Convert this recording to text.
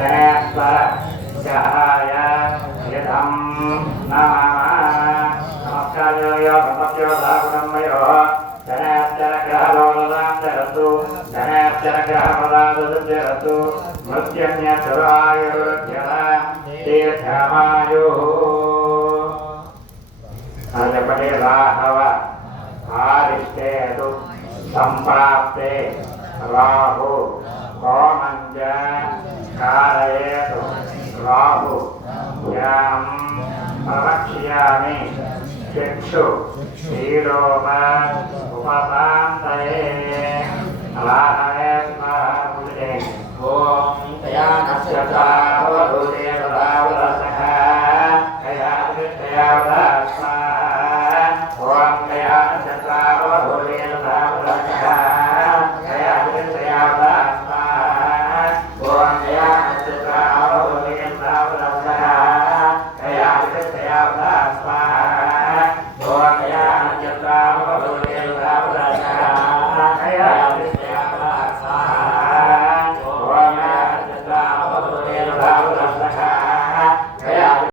शनेश्वर जहाय यदं नमः नमस्कार्यो भक्त्यो भागुणमयो शनेश्वर ग्रहलोलां चरतु शनेश्वर ग्रहप्रदादुर्जरतु मृत्युन्यसुरायुर्जला तीर्थमायुः अजपटे राघव आरिष्टेतु संप्राप्ते राहु कोमञ्च कारयेतु राहु यां प्रवक्ष्यामि चक्षु शीलोप उपशान्तये राहवे स्वाहा ॐ तया